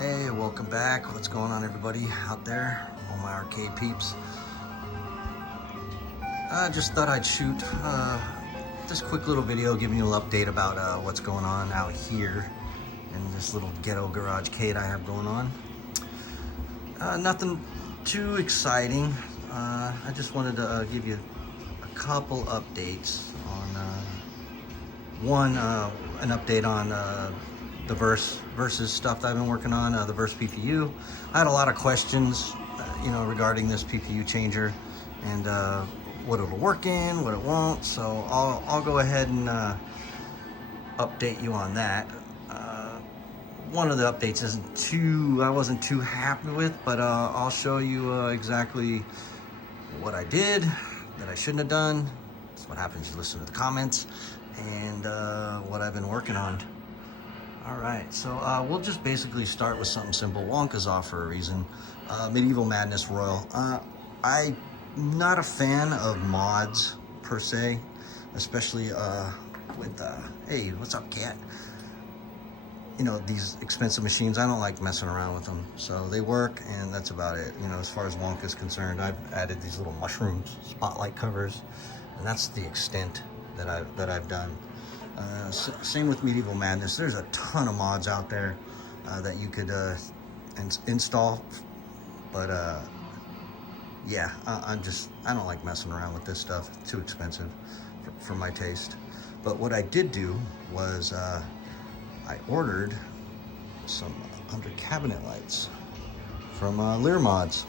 Hey, welcome back. What's going on, everybody out there, all my arcade peeps? I just thought I'd shoot this quick little video giving you a little update about what's going on out here in this little ghetto garage-cade I have going on. Nothing too exciting. I just wanted to give you a couple updates on an update on the versus stuff that I've been working on, the Verse PPU. I had a lot of questions, regarding this PPU changer and what it'll work in, what it won't. So I'll go ahead and update you on that. One of the updates I wasn't too happy with, but I'll show you exactly what I did that I shouldn't have done. That's what happens. You listen to the comments and what I've been working on. All right, so we'll just basically start with something simple. Wonka's off for a reason. Medieval Madness Royal. I'm not a fan of mods per se, especially with, hey, what's up, cat? These expensive machines, I don't like messing around with them. So they work and that's about it. As far as Wonka's concerned, I've added these little mushrooms, spotlight covers, and that's the extent that I've done. Same with Medieval Madness. There's a ton of mods out there that you could install, but yeah, I don't like messing around with this stuff. It's too expensive for my taste. But what I did do was I ordered some under cabinet lights from Lear Mods.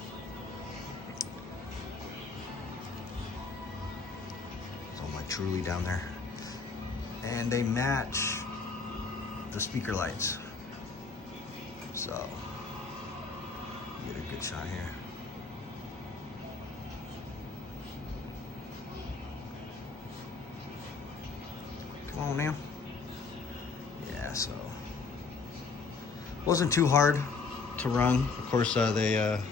It's all my Truly down there. And they match the speaker lights. So, get a good shot here. Come on now. Yeah, so wasn't too hard to run. Of course, you can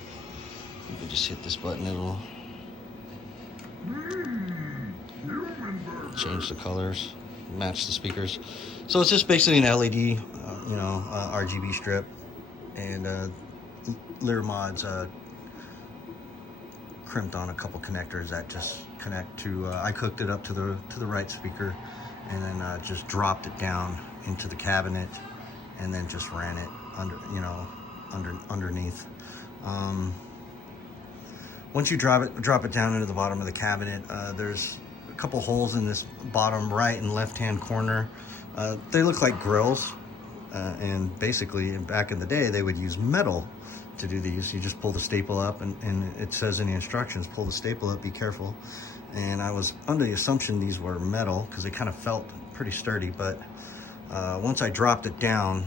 just hit this button, it'll change the colors, match the speakers. So it's just basically an LED, RGB strip, and Lear Mods crimped on a couple connectors that just connect to. I cooked it up to the right speaker, and then just dropped it down into the cabinet, and then just ran it underneath. Once you drop it down into the bottom of the cabinet, there's a couple holes in this bottom right and left hand corner. They look like grills, and basically back in the day they would use metal to do these. You just pull the staple up, and it says in the instructions, pull the staple up, be careful. And I was under the assumption these were metal because they kind of felt pretty sturdy, but once I dropped it down,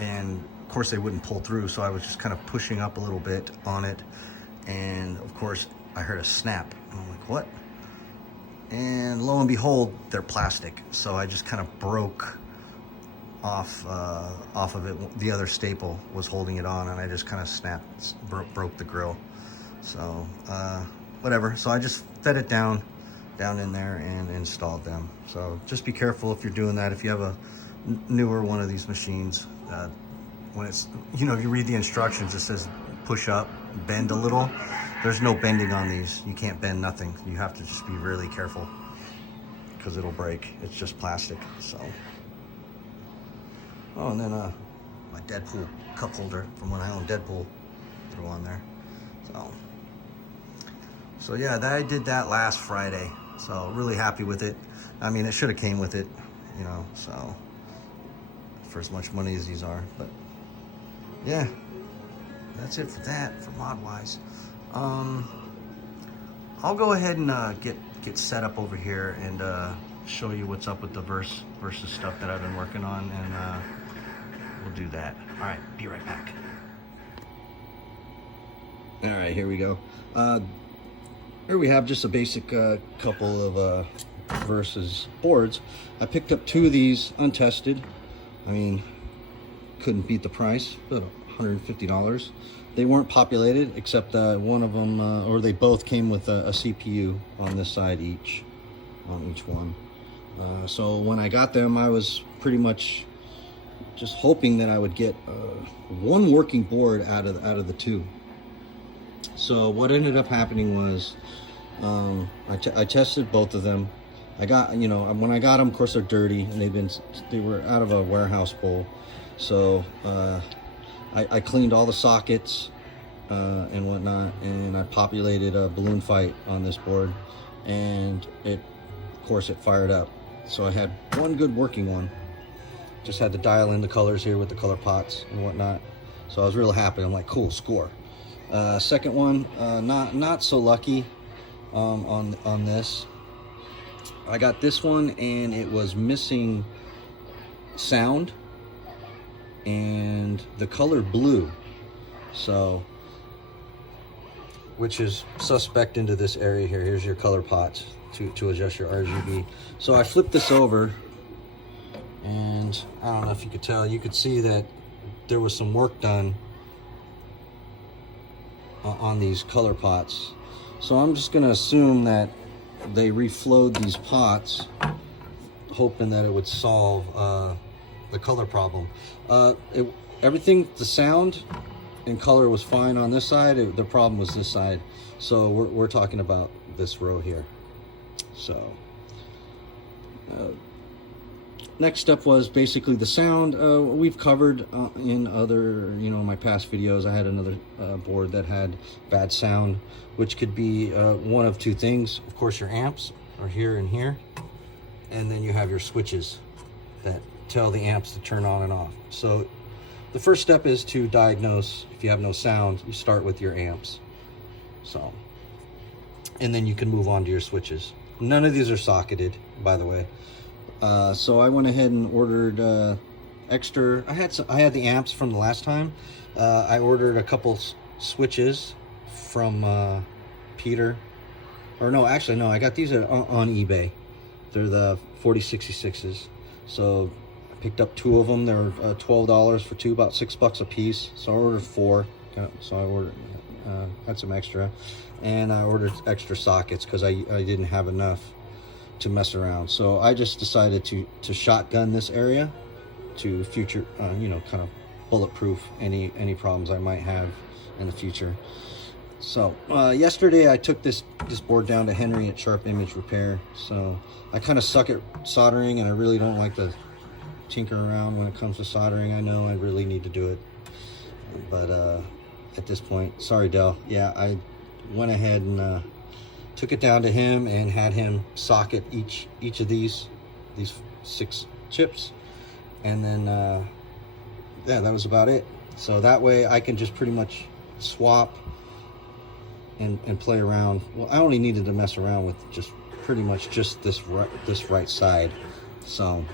and of course they wouldn't pull through, so I was just kind of pushing up a little bit on it, and of course I heard a snap. I'm like, what? And lo and behold, they're plastic. So I just kind of broke off of it. The other staple was holding it on, and I just kind of broke the grill. So whatever. So I just fed it down in there and installed them. So just be careful if you're doing that. If you have a newer one of these machines, when it's, if you read the instructions, it says push up, bend a little. There's no bending on these. You can't bend nothing. You have to just be really careful because it'll break. It's just plastic. So, oh, and then my Deadpool cup holder from when I owned Deadpool, throw on there. So yeah, I did that last Friday. So really happy with it. I mean, it should have came with it, so for as much money as these are. But yeah, that's it for that, for mod wise. I'll go ahead and get set up over here and show you what's up with the versus stuff that I've been working on, and we'll do that. All right, be right back. All right, here we go. Here we have just a basic couple of versus boards. I picked up two of these untested. I mean, couldn't beat the price, but $150. They weren't populated, except one of them, or they both came with a CPU on this side on each one. So when I got them, I was pretty much just hoping that I would get one working board out of the two. So what ended up happening was I tested both of them. I got, you know, when I got them, of course they're dirty and they were out of a warehouse bowl. So I cleaned all the sockets and whatnot, and I populated a balloon fight on this board, and of course it fired up. So I had one good working one. Just had to dial in the colors here with the color pots and whatnot. So I was real happy. I'm like, cool, score. Second one, not so lucky on this. I got this one and it was missing sound and the color blue. So, which is suspect into this area here. Here's your color pots to adjust your RGB. So I flipped this over, and I don't know if you could tell, you could see that there was some work done on these color pots. So I'm just gonna assume that they reflowed these pots, hoping that it would solve the color problem. Everything, the sound and color was fine on this side. The problem was this side. So we're talking about this row here. So next step was basically the sound. We've covered in other, you know, my past videos. I had another board that had bad sound, which could be one of two things. Of course, your amps are here and here, and then you have your switches that tell the amps to turn on and off. So the first step is to diagnose. If you have no sound, you start with your amps. So, and then you can move on to your switches. None of these are socketed, by the way. So I went ahead and ordered extra. I had the amps from the last time. I ordered a couple switches from Peter. Or no, actually no, I got these on eBay. They're the 4066s. So I picked up two of them. They were $12 for two, about $6 a piece. So I ordered four. So I ordered, had some extra, and I ordered extra sockets because I didn't have enough to mess around. So I just decided to shotgun this area to future, you know, kind of bulletproof any problems I might have in the future. So yesterday I took this board down to Henry at Sharp Image Repair. So I kind of suck at soldering, and I really don't like to tinker around when it comes to soldering. I know I really need to do it, but at this point, sorry Dell. Yeah, I went ahead and took it down to him and had him socket each of these 6 chips, and then yeah, that was about it. So that way I can just pretty much swap and play around. Well, I only needed to mess around with just pretty much just this right side. So,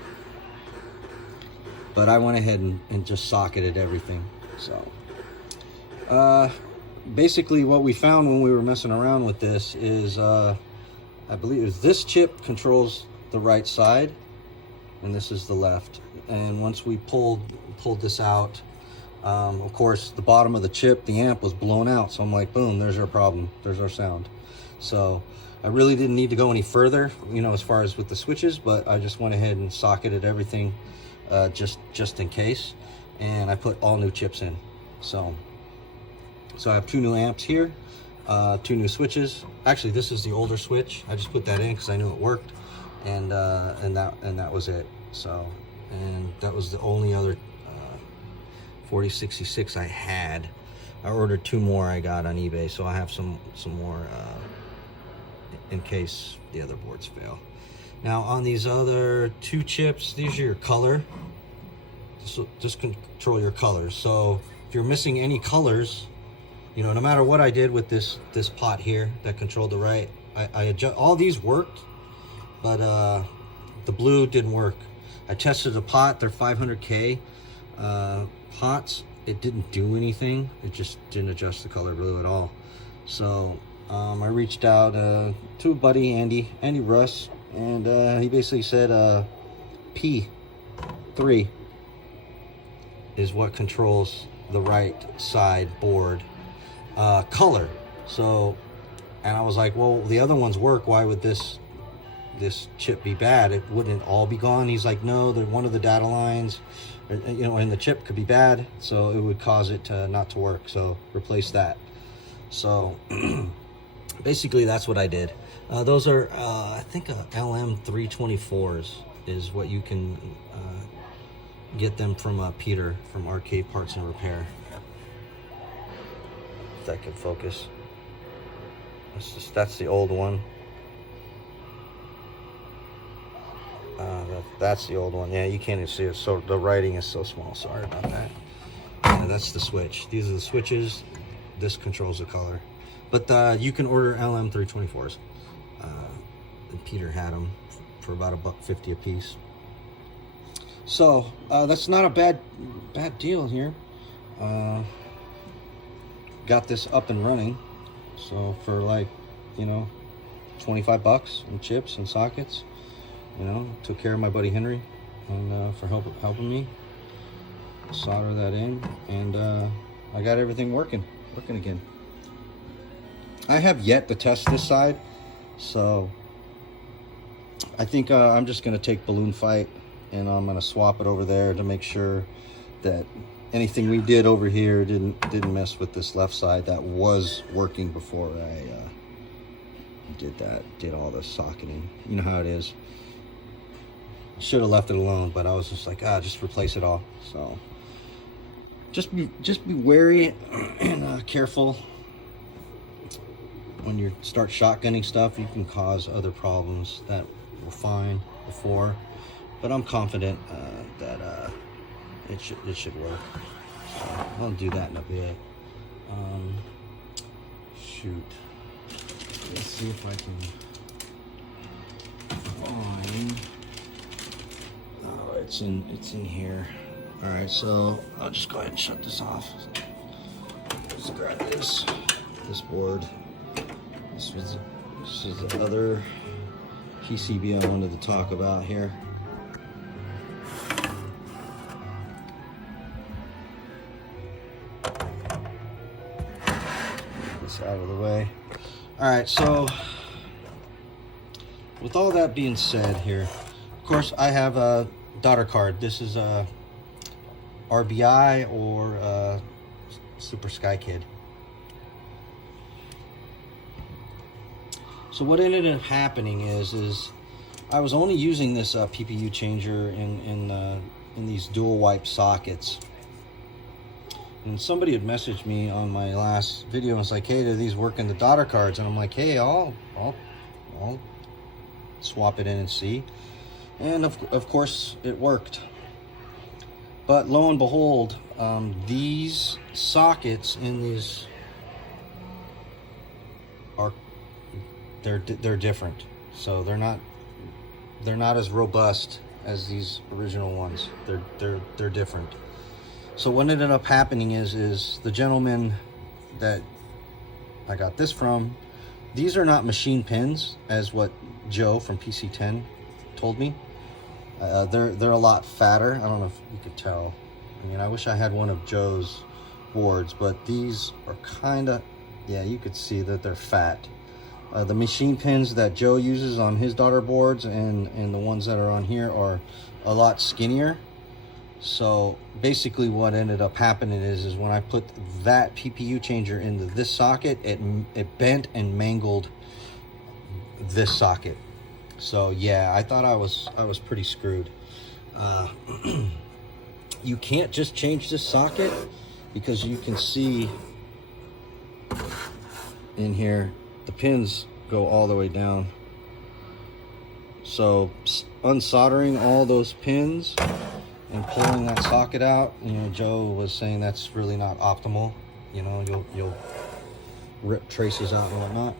but I went ahead and just socketed everything. So basically what we found when we were messing around with this is I believe it was this chip controls the right side and this is the left. And once we pulled this out, of course the bottom of the chip, the amp was blown out. So I'm like, boom, there's our problem, there's our sound. So I really didn't need to go any further, you know, as far as with the switches, but I just went ahead and socketed everything just in case, and I put all new chips in. So I have 2 new amps here, 2 new switches. Actually, this is the older switch. I just put that in because I knew it worked, and that was it. So, and that was the only other 4066 I had. I ordered 2 more I got on eBay, so I have some more in case the other boards fail. Now on these other 2 chips, these are your color. Just control your colors. So if you're missing any colors, you know, no matter what I did with this pot here that controlled the right, I adjust. All these worked, but the blue didn't work. I tested the pot. They're 500K pots. It didn't do anything. It just didn't adjust the color blue at all. So I reached out to a buddy, Andy Russ, and he basically said P3 is what controls the right side board color. So, and I was like, well, the other ones work, why would this this chip be bad, it wouldn't all be gone. He's like, no, one of the data lines, you know, and the chip could be bad, so it would cause it to not to work. So replace that. So basically, that's what I did. Those are, I think, LM324s is what you can get them from Peter from Arcade Parts and Repair. If that can focus. That's the old one. That's the old one. Yeah, you can't even see it. So the writing is so small. Sorry about that. Yeah, that's the switch. These are the switches. This controls the color. But you can order LM324s. And Peter had them for about $1.50 a piece. So that's not a bad deal here. Got this up and running. So for like, you know, $25 in chips and sockets. You know, took care of my buddy Henry and for helping me solder that in, and I got everything working again. I have yet to test this side, so I think I'm just gonna take Balloon Fight and I'm gonna swap it over there to make sure that anything we did over here didn't mess with this left side that was working before I did all the socketing. You know how it is. Should have left it alone, but I was just like, just replace it all. So just be wary and careful when you start shotgunning stuff. You can cause other problems that were fine before, but I'm confident that it should work. So I'll do that in a bit. Shoot, let's see if I can find. Oh, it's in here. All right, so I'll just go ahead and shut this off. Let's grab this board. This is the other PCB I wanted to talk about here. Get this out of the way. All right, so with all that being said here, of course, I have a daughter card. This is a RBI or Super Sky Kid. So what ended up happening is I was only using this PPU changer in these dual wipe sockets. And somebody had messaged me on my last video and was like, "Hey, do these work in the daughter cards?" And I'm like, "Hey, I'll swap it in and see." And of course it worked. But lo and behold, these sockets in these are they're different. So they're not as robust as these original ones. They're different. So what ended up happening is the gentleman that I got this from, these are not machine pins, as what Joe from PC10 told me. They're a lot fatter. I don't know if you could tell. I mean, I wish I had one of Joe's boards, but these are kind of, yeah, you could see that they're fat. The machine pins that Joe uses on his daughter boards and the ones that are on here are a lot skinnier. So basically what ended up happening is when I put that PPU changer into this socket, it bent and mangled this socket. So yeah, I thought I was pretty screwed. You can't just change this socket because you can see in here the pins go all the way down. So unsoldering all those pins and pulling that socket out, you know, Joe was saying that's really not optimal. You know, you'll rip traces out and whatnot.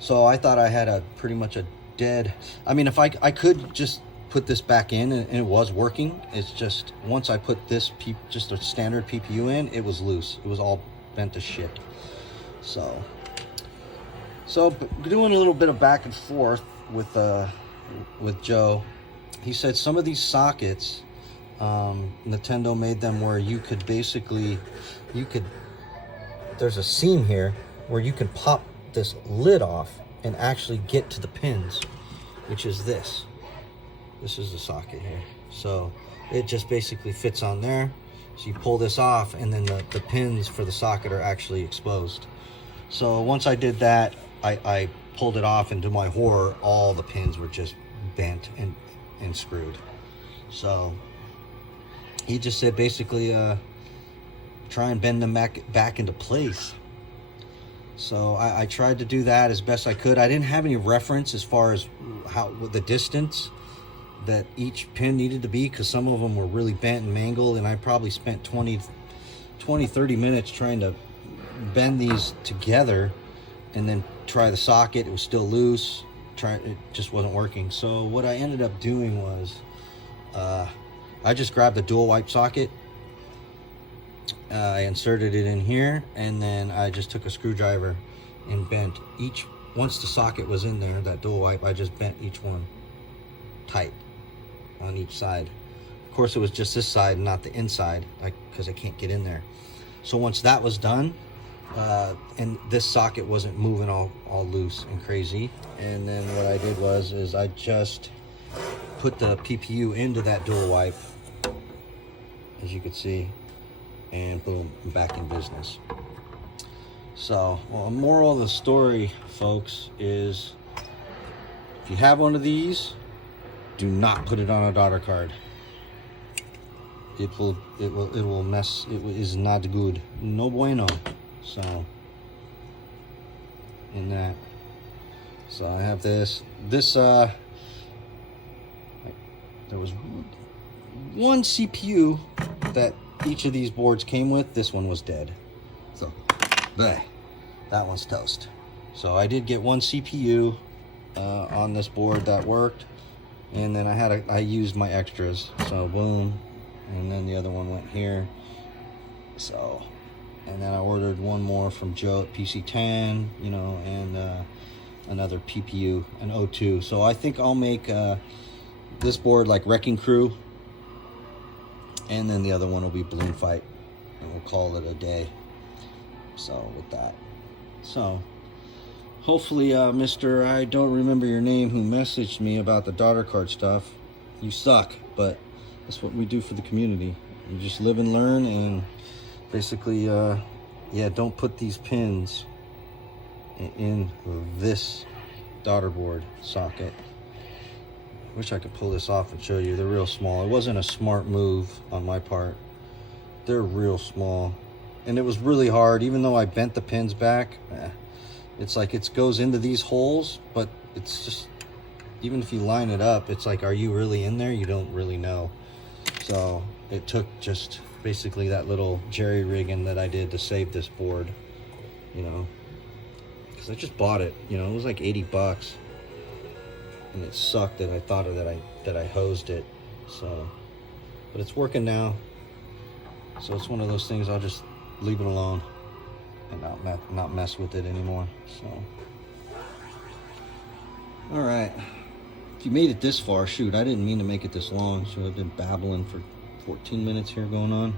So I thought I had pretty much a dead, I mean, if I could just put this back in and it was working. It's just once I put this just a standard PPU in, it was loose. It was all bent to shit. So doing a little bit of back and forth with Joe. He said some of these sockets, Nintendo made them where you could basically, there's a seam here where you can pop this lid off and actually get to the pins, which is this. This is the socket here. So it just basically fits on there. So you pull this off, and then the pins for the socket are actually exposed. So once I did that, I pulled it off, and to my horror, all the pins were just bent and screwed. So he just said basically try and bend them back into place. So I tried to do that as best I could. I didn't have any reference as far as the distance that each pin needed to be, because some of them were really bent and mangled, and I probably spent 30 minutes trying to bend these together and then try the socket. It was still loose. It just wasn't working. So what I ended up doing was I just grabbed the dual wipe socket. I inserted it in here, and then I just took a screwdriver and bent each. Once the socket was in there, that dual wipe, I just bent each one tight on each side. Of course, it was just this side, not the inside, because I can't get in there. So once that was done, and this socket wasn't moving all loose and crazy, and then what I did is I just put the PPU into that dual wipe, as you could see, and boom, I'm back in business. So, well, moral of the story, folks, is if you have one of these, do not put it on a daughter card. It will mess. It is not good. No bueno. So, in that. So I have this. There was one CPU that each of these boards came with. This one was dead. So, bleh, that one's toast. So I did get one CPU on this board that worked, and then I used my extras. So boom, and then the other one went here. So, and then I ordered one more from Joe at PC10, you know, and another PPU, an O2. So I think I'll make this board like Wrecking Crew, and then the other one will be Balloon Fight, and we'll call it a day. So with that, so hopefully Mr. I don't remember your name, who messaged me about the daughter card stuff, you suck, but that's what we do for the community. You just live and learn, and basically yeah, don't put these pins in this daughter board socket. Wish I could pull this off and show you. They're real small. It wasn't a smart move on my part. They're real small, and it was really hard. Even though I bent the pins back, it's like it goes into these holes, but it's just, even if you line it up, it's like, are you really in there? You don't really know. So it took just basically that little jerry rigging that I did to save this board, you know, because I just bought it, you know, it was like 80 bucks. And it sucked that I thought that I hosed it. So, but it's working now. So it's one of those things, I'll just leave it alone and not mess with it anymore. So, all right. If you made it this far, shoot, I didn't mean to make it this long. So I've been babbling for 14 minutes here going on.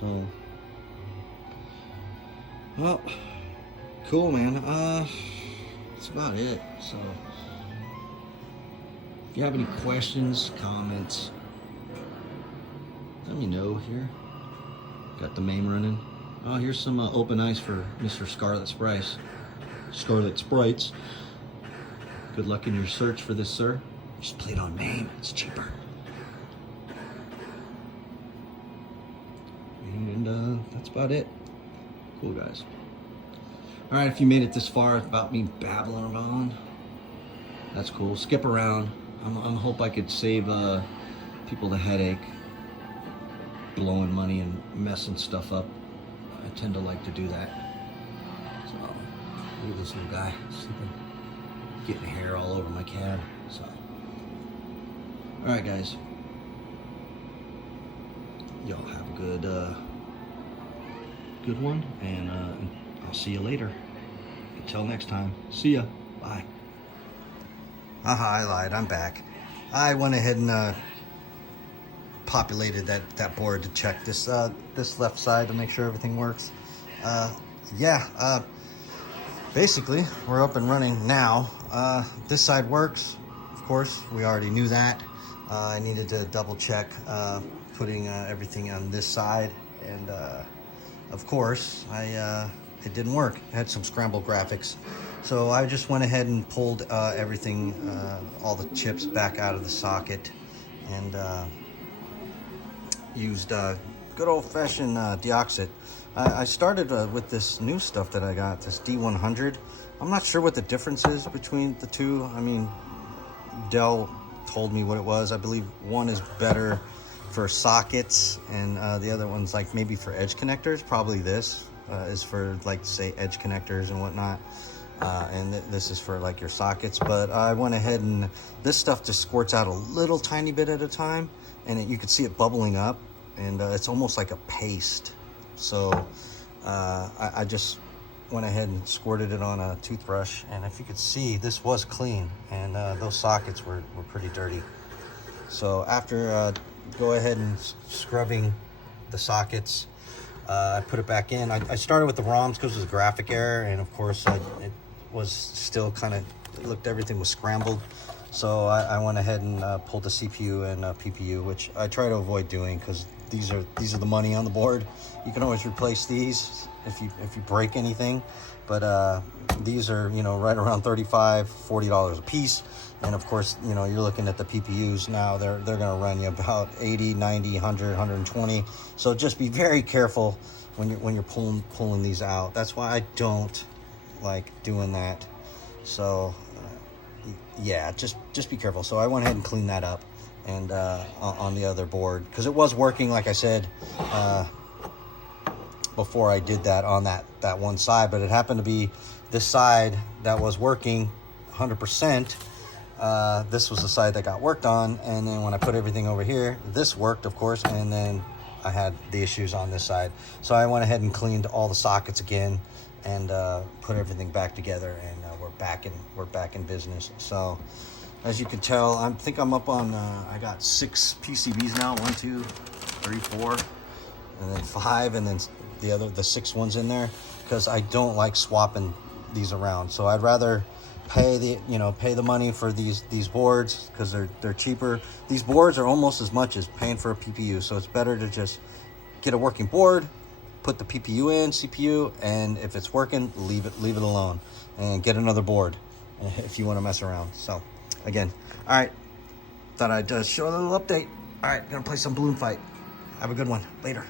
So, well, cool, man. That's about it. So, if you have any questions, comments, let me know here. Got the MAME running. Oh, here's some open ice for Mr. Scarlet Sprites. Scarlet Sprites. Good luck in your search for this, sir. Just play it on MAME. It's cheaper. And that's about it. Cool, guys. All right, if you made it this far about me babbling on, that's cool. Skip around. I hope I could save people the headache, blowing money and messing stuff up. I tend to like to do that. So, look at this little guy sleeping, getting hair all over my cab. So, all right, guys. Y'all have a good one, and I'll see you later. Until next time, see ya. Bye. I lied. I'm back. I went ahead and populated that board to check this left side to make sure everything works. Yeah. basically, we're up and running now. This side works. Of course, we already knew that. I needed to double check putting everything on this side, and of course, it didn't work. It had some scrambled graphics. So I just went ahead and pulled everything, all the chips back out of the socket, and used good old-fashioned deoxit. I started with this new stuff that I got, this D100. I'm not sure what the difference is between the two. I mean, Dell told me what it was. I believe one is better for sockets, and the other one's like maybe for edge connectors. Probably this is for, like, say, edge connectors and whatnot. And this is for like your sockets. But I went ahead and this stuff just squirts out a little tiny bit at a time, and you can see it bubbling up, and it's almost like a paste. So I just went ahead and squirted it on a toothbrush, and if you could see, this was clean, and those sockets were pretty dirty. So after go ahead and scrubbing the sockets, I put it back in. I started with the ROMs because it was a graphic error, and of course it was still kind of, everything was scrambled. So I went ahead and pulled the CPU and PPU, which I try to avoid doing because these are the money on the board. You can always replace these if you break anything, but these are, you know, right around $35-40 a piece. And of course, you know, you're looking at the PPUs now, they're gonna run you about 80, 90, 100, 120. So just be very careful when you're pulling these out. That's why I don't like doing that. So yeah, just be careful. So I went ahead and cleaned that up, and on the other board, because it was working, like I said, before I did that on that one side, but it happened to be this side that was working 100%. This was the side that got worked on, and then when I put everything over here, this worked, of course, and then I had the issues on this side. So I went ahead and cleaned all the sockets again, and put everything back together, and we're back in business. So as you can tell, I think I'm up on I got 6 PCBs now, 1, 2, 3, 4, and then 5, and then the 6 ones in there, because I don't like swapping these around. So I'd rather pay the money for these boards, because they're cheaper. These boards are almost as much as paying for a PPU, so it's better to just get a working board, put the PPU in, CPU, and if it's working, leave it alone, and get another board if you want to mess around. So again, all right, thought I'd show a little update. All right, gonna play some balloon fight. Have a good one. Later.